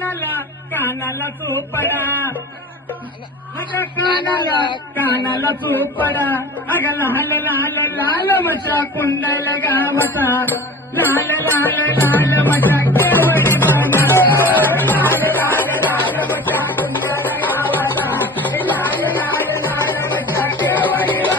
కానల కానల చూపడా. అగ కానల కానల. చూపడా. అగ లాల లాల లాల మస కుండలగా మస. లాల లాల లాల మస కేవడి లాల లాల లాల మస కేవడి